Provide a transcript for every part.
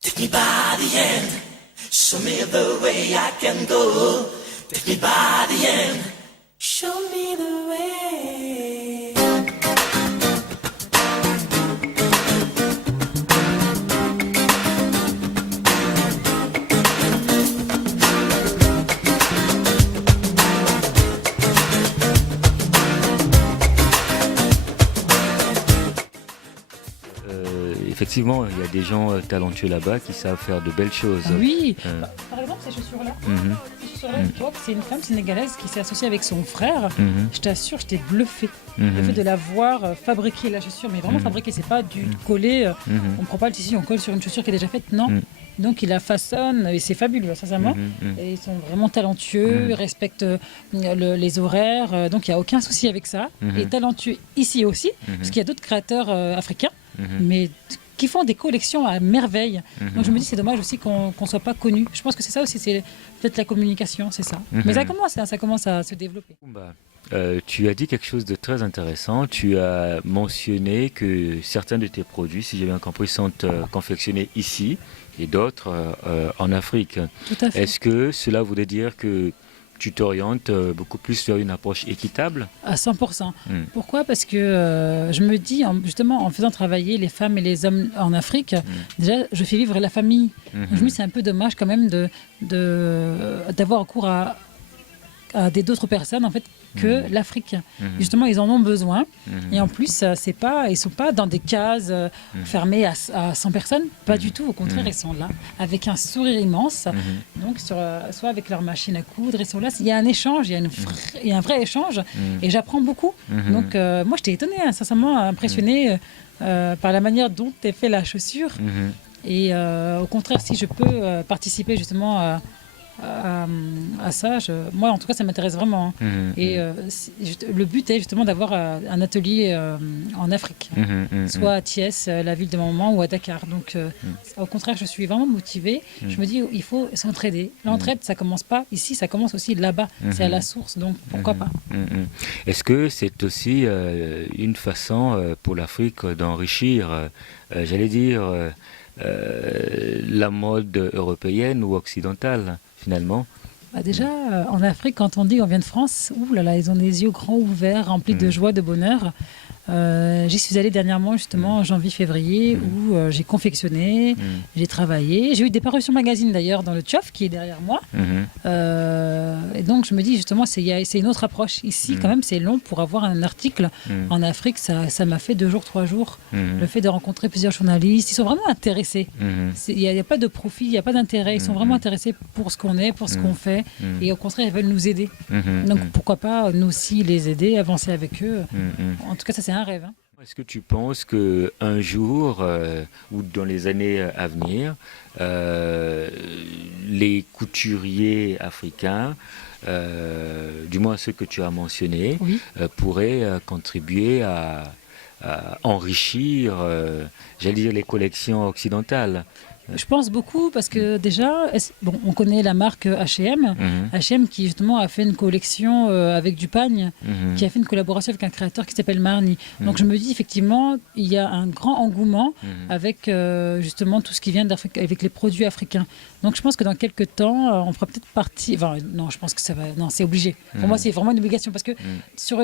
Take me by the hand, show me the way I can go. Take me by the hand, show me the way. Effectivement, il y a des gens talentueux là-bas qui savent faire de belles choses. Oui, par exemple, ces chaussures-là. Mhm, Ces chaussures-là, tu vois que c'est une femme sénégalaise qui s'est associée avec son frère. mhm, Je t'assure, j'étais bluffée. mhm, Le fait de la voir fabriquer la chaussure, mais vraiment fabriquer, c'est pas du collé. mhm, On prend pas le tissu, on colle sur une chaussure qui est déjà faite, non. Mhm. Donc il la façonne et c'est fabuleux, sincèrement. mhm, mhm. Et ils sont vraiment talentueux, Mhm. ils respectent les horaires, donc il n'y a aucun souci avec ça. Mhm. Et talentueux ici aussi, parce qu'il y a d'autres créateurs africains, Mhm. mais qui font des collections à merveille. Mhm. Donc je me dis c'est dommage aussi qu'on ne soit pas connu. Je pense que c'est ça aussi, c'est peut-être la communication, c'est ça. Mhm. Mais ça commence à se développer. Bah, tu as dit quelque chose de très intéressant. Tu as mentionné que certains de tes produits, si j'ai bien compris, sont confectionnés ici et d'autres en Afrique. Tout à fait. Est-ce que cela voudrait dire que tu t'orientes beaucoup plus vers une approche équitable? À 100%. Mm. Pourquoi? Parce que je me dis, justement, en faisant travailler les femmes et les hommes en Afrique, déjà, je fais vivre la famille. Mhm. Donc, je me dis, c'est un peu dommage quand même d'avoir recours à d'autres personnes, en fait, que l'Afrique. Mhm. Justement, ils en ont besoin. Mhm. Et en plus, ils ne sont pas dans des cases fermées à 100 personnes. Pas du tout. Au contraire, ils sont là avec un sourire immense. Donc, soit avec leur machine à coudre, ils sont là. Il y a un échange, il y a un vrai échange. Et j'apprends beaucoup. Mhm. Donc, moi, j'étais étonnée, hein, sincèrement impressionnée par la manière dont est fait la chaussure. Mhm. Et au contraire, si je peux participer justement à ça, moi en tout cas ça m'intéresse vraiment. Mhm. Et le but est justement d'avoir un atelier en Afrique, Mhm. Mhm. soit à Thiès, la ville de mon maman, ou à Dakar. Donc au contraire, je suis vraiment motivée. Je me dis il faut s'entraider. L'entraide, ça commence pas ici, ça commence aussi là-bas. C'est à la source, donc pourquoi pas. Mhm. Est-ce que c'est aussi une façon pour l'Afrique d'enrichir, j'allais dire, la mode européenne ou occidentale, finalement? Bah déjà, en Afrique, quand on dit on vient de France, ouh là là, ils ont des yeux grands ouverts, remplis de joie, de bonheur. J'y suis allée dernièrement, justement, en janvier-février, où j'ai confectionné, j'ai travaillé. J'ai eu des parutions magazines, d'ailleurs, dans le Tchof, qui est derrière moi. Mhm. Et donc, je me dis, justement, c'est une autre approche. Ici, quand même, c'est long pour avoir un article. En Afrique, ça m'a fait 2 jours, 3 jours. Mhm. Le fait de rencontrer plusieurs journalistes, ils sont vraiment intéressés. Mhm. Il n'y a pas de profit, il n'y a pas d'intérêt. Ils sont vraiment intéressés pour ce qu'on est, pour ce qu'on fait. Et au contraire, ils veulent nous aider. Mhm. Donc pourquoi pas nous aussi les aider, avancer avec eux. Mhm. En tout cas, ça c'est un rêve. Hein. Est-ce que tu penses que un jour ou dans les années à venir, les couturiers africains, du moins ceux que tu as mentionnés, Oui. pourraient contribuer à enrichir, j'allais dire, les collections occidentales? Je pense beaucoup parce que déjà, on connaît la marque H&M. Mhm. H&M qui justement a fait une collection avec du pagne, Mhm. qui a fait une collaboration avec un créateur qui s'appelle Marni. Donc je me dis effectivement, il y a un grand engouement avec justement tout ce qui vient d'Afrique, avec les produits africains. Donc je pense que dans quelques temps, on fera peut-être partie. Enfin, non, je pense que ça va. Non, c'est obligé. Pour moi, c'est vraiment une obligation parce que sur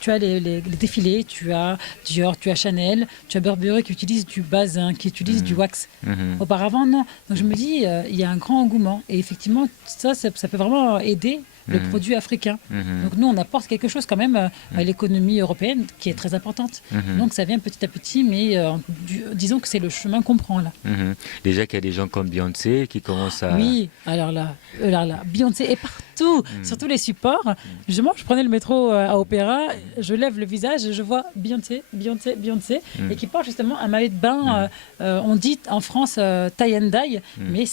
tu as les défilés, tu as Dior, tu as Chanel, tu as Burberry qui utilise du basin, qui utilise du wax. Mhm. Auparavant, non. Donc je me dis, il y a un grand engouement. Et effectivement, ça peut vraiment aider le produit africain. Mhm. Donc nous, on apporte quelque chose quand même à l'économie européenne qui est très importante. Donc ça vient petit à petit, mais disons que c'est le chemin qu'on prend là. Mhm. Déjà qu'il y a des gens comme Beyoncé qui commencent à... Oui, alors là, Beyoncé est partout, sur tous les supports. Justement, je prenais le métro à Opéra, je lève le visage et je vois Beyoncé, et qui porte justement un maillot de bain, on dit en France tie and dye, mais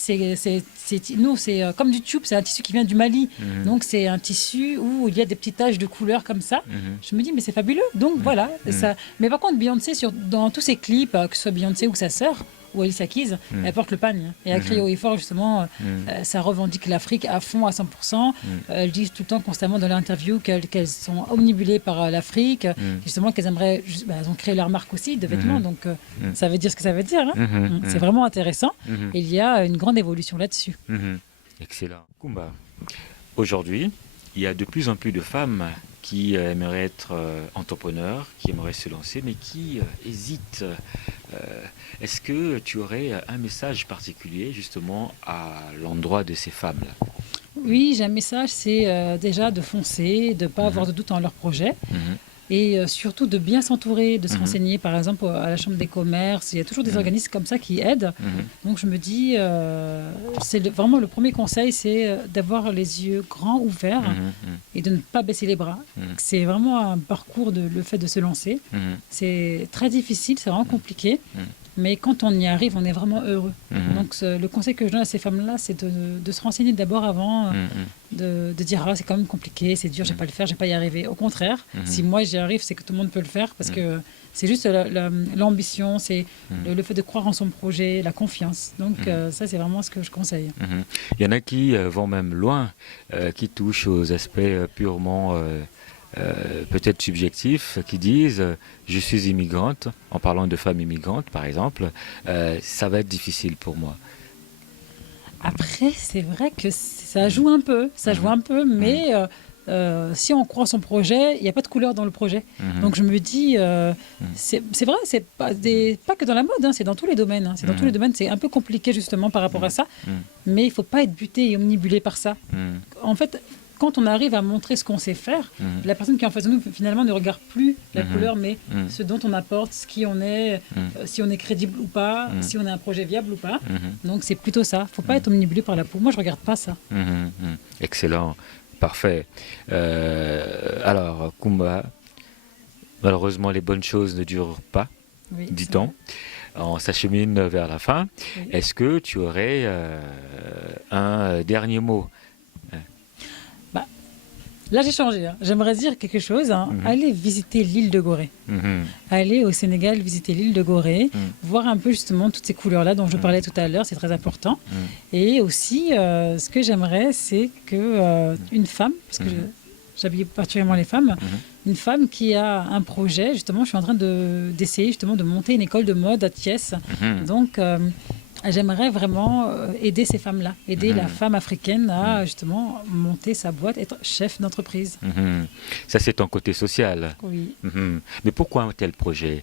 nous, c'est comme du tube, c'est un tissu qui vient du Mali. Donc c'est un tissu où il y a des petites taches de couleurs comme ça. Je me dis, mais c'est fabuleux. Donc voilà. Ça... Mais par contre, Beyoncé, dans tous ses clips, que ce soit Beyoncé ou sa sœur, Wallis Akiz, elle porte le pagne. Et elle crie haut et fort, justement, ça revendique l'Afrique à fond, à 100%. Elles disent tout le temps, constamment dans l'interview, qu'elles sont omnibulées par l'Afrique, justement, qu'elles aimeraient... elles ont créé leur marque aussi de vêtements, donc ça veut dire ce que ça veut dire. Hein. C'est vraiment intéressant. Et il y a une grande évolution là-dessus. Excellent. Kumba, aujourd'hui, il y a de plus en plus de femmes qui aimeraient être entrepreneurs, qui aimeraient se lancer, mais qui hésitent. Est-ce que tu aurais un message particulier justement à l'endroit de ces femmes-là? Oui, j'ai un message, c'est déjà de foncer, de ne pas avoir de doute en leur projet. Et surtout de bien s'entourer, de se renseigner, par exemple à la Chambre des commerces. Il y a toujours des organismes comme ça qui aident. Donc je me dis, vraiment le premier conseil, c'est d'avoir les yeux grands ouverts et de ne pas baisser les bras. C'est vraiment un parcours, le fait de se lancer. C'est très difficile, c'est vraiment compliqué. Mais quand on y arrive, on est vraiment heureux. Donc le conseil que je donne à ces femmes-là, c'est de se renseigner d'abord avant, de dire c'est quand même compliqué, c'est dur, je ne vais pas le faire, je ne vais pas y arriver. Au contraire, si moi j'y arrive, c'est que tout le monde peut le faire parce que c'est juste l'ambition, c'est le fait de croire en son projet, la confiance. Donc ça, c'est vraiment ce que je conseille. Il y en a qui vont même loin, qui touchent aux aspects purement... peut-être subjectifs, qui disent je suis immigrante, en parlant de femmes immigrantes par exemple, ça va être difficile pour moi. Après, c'est vrai que ça joue un peu, mais si on croit en son projet, il n'y a pas de couleur dans le projet. Donc je me dis, c'est vrai, c'est pas que dans la mode, hein, c'est dans tous les domaines. Hein, c'est dans tous les domaines, c'est un peu compliqué justement par rapport à ça, mais il ne faut pas être buté et omnibulé par ça. En fait, quand on arrive à montrer ce qu'on sait faire, la personne qui est en face de nous, finalement, ne regarde plus la couleur, mais ce dont on apporte, ce qui on est, si on est crédible ou pas, si on a un projet viable ou pas. Donc, c'est plutôt ça. Il ne faut pas être omnibulé par la peau. Moi, je ne regarde pas ça. Excellent. Parfait. Alors, Kumba, malheureusement, les bonnes choses ne durent pas, dit-on. On s'achemine vers la fin. Oui. Est-ce que tu aurais un dernier mot? Là, j'ai changé. Hein. J'aimerais dire quelque chose. Hein. Allez visiter l'île de Gorée. Allez au Sénégal visiter l'île de Gorée. Voir un peu justement toutes ces couleurs-là dont je parlais tout à l'heure. C'est très important. Et aussi, ce que j'aimerais, c'est qu'une femme, parce que j'habille particulièrement les femmes, une femme qui a un projet, justement, je suis en train d'essayer justement de monter une école de mode à Thiès. Donc... j'aimerais vraiment aider ces femmes-là, aider la femme africaine à justement monter sa boîte, être chef d'entreprise. Ça, c'est ton côté social. Oui. Mais pourquoi un tel projet?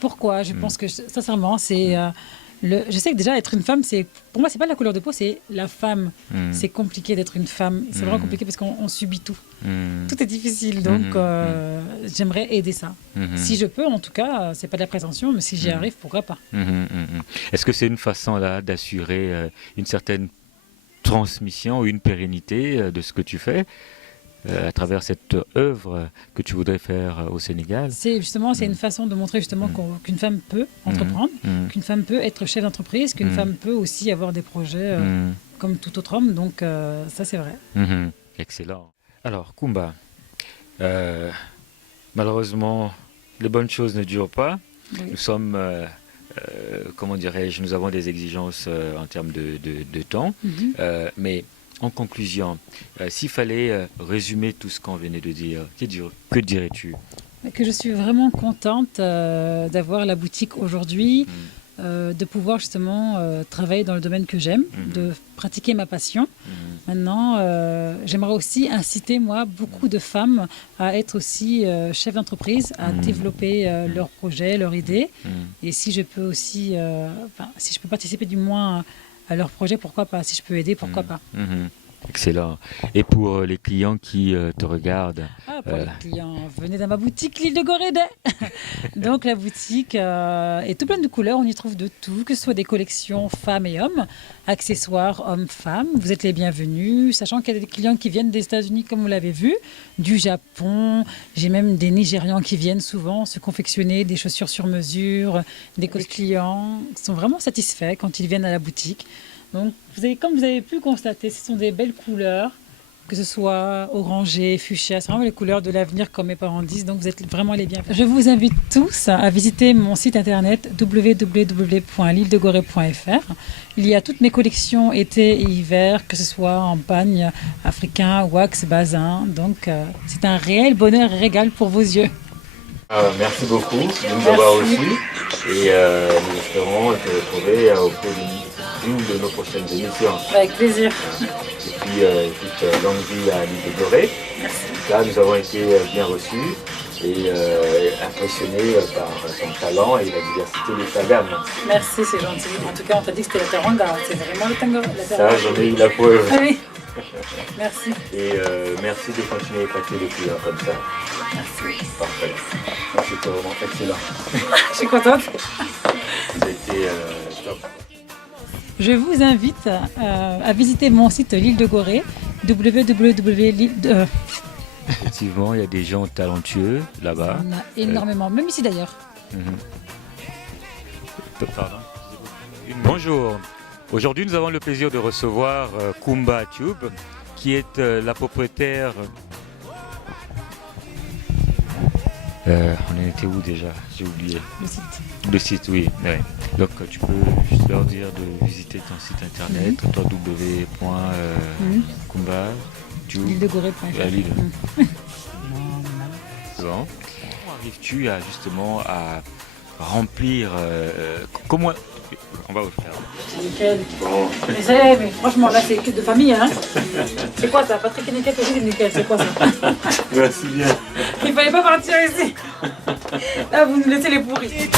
Pourquoi? Je pense que, sincèrement, c'est... je sais que déjà, être une femme, pour moi, c'est pas la couleur de peau, c'est la femme. C'est compliqué d'être une femme. C'est vraiment compliqué parce qu'on subit tout. Tout est difficile. Donc, j'aimerais aider ça. Si je peux, en tout cas, c'est pas de la prétention, mais si j'y arrive, pourquoi pas. Est-ce que c'est une façon là d'assurer une certaine transmission ou une pérennité de ce que tu fais à travers cette œuvre que tu voudrais faire au Sénégal? C'est une façon de montrer justement qu'une femme peut entreprendre, qu'une femme peut être chef d'entreprise, qu'une femme peut aussi avoir des projets comme tout autre homme. Donc ça, c'est vrai. Excellent. Alors, Kumba, malheureusement, les bonnes choses ne durent pas. Nous sommes, comment dirais-je, nous avons des exigences en termes de temps, mais... En conclusion, s'il fallait résumer tout ce qu'on venait de dire, que dirais-tu? Que je suis vraiment contente d'avoir la boutique aujourd'hui, de pouvoir justement travailler dans le domaine que j'aime, de pratiquer ma passion. Maintenant, j'aimerais aussi inciter, moi, beaucoup de femmes à être aussi chefs d'entreprise, à développer leurs projets, leurs idées. Et si je peux aussi, si je peux participer du moins à leurs projets, pourquoi pas? Si je peux aider, pourquoi pas? Excellent. Et pour les clients qui te regardent? Pour les clients, venez dans ma boutique, l'île de Gorée. Donc la boutique est tout pleine de couleurs, on y trouve de tout, que ce soit des collections femmes et hommes, accessoires hommes-femmes. Vous êtes les bienvenus, sachant qu'il y a des clients qui viennent des États-Unis, comme vous l'avez vu, du Japon. J'ai même des Nigérians qui viennent souvent se confectionner des chaussures sur mesure. Des clients sont vraiment satisfaits quand ils viennent à la boutique. Donc, comme vous avez pu constater, ce sont des belles couleurs, que ce soit orangé, fuchsia, c'est vraiment les couleurs de l'avenir comme mes parents disent, donc vous êtes vraiment les bienvenus. Je vous invite tous à visiter mon site internet www.l'îledegorée.fr. Il y a toutes mes collections été et hiver, que ce soit en pagne, africain, wax, basin, donc c'est un réel bonheur et régal pour vos yeux. Merci beaucoup de nous avoir reçus et nous espérons te retrouver au cours d'une de nos prochaines émissions. Avec plaisir. Et puis, toute longue vie à l'île de Gorée. Là, nous avons été bien reçus et impressionnés par ton talent et la diversité de ta gamme. Merci, c'est gentil. En tout cas, on t'a dit que c'était la teranga, c'est vraiment le tango. Ça, j'en ai eu la preuve. Ah oui. Merci. Et merci de continuer à épater les clients comme ça. Merci. Parfait. C'était vraiment excellent. Je suis contente. C'était top. Je vous invite à visiter mon site L'île de Gorée, www.l'île. Effectivement, il y a des gens talentueux là-bas. Il y en a énormément, même ici d'ailleurs. Pardon. Bonjour. Aujourd'hui, nous avons le plaisir de recevoir Kumba Tube, qui est la propriétaire. On en était où déjà? J'ai oublié. Le site. Le site, oui. Ouais. Donc, tu peux juste leur dire de visiter ton site internet, www.kumba.tube. L'îledegorée.fr. C'est bon. Comment arrives-tu à justement à remplir comment on va vous faire. C'est nickel. Bon. Mais franchement, là, c'est que de famille, hein. C'est quoi ça? Patrick et Nickel, c'est nickel, c'est quoi ça? Merci bien. Il fallait pas partir ici. Là, vous nous laissez les pourris.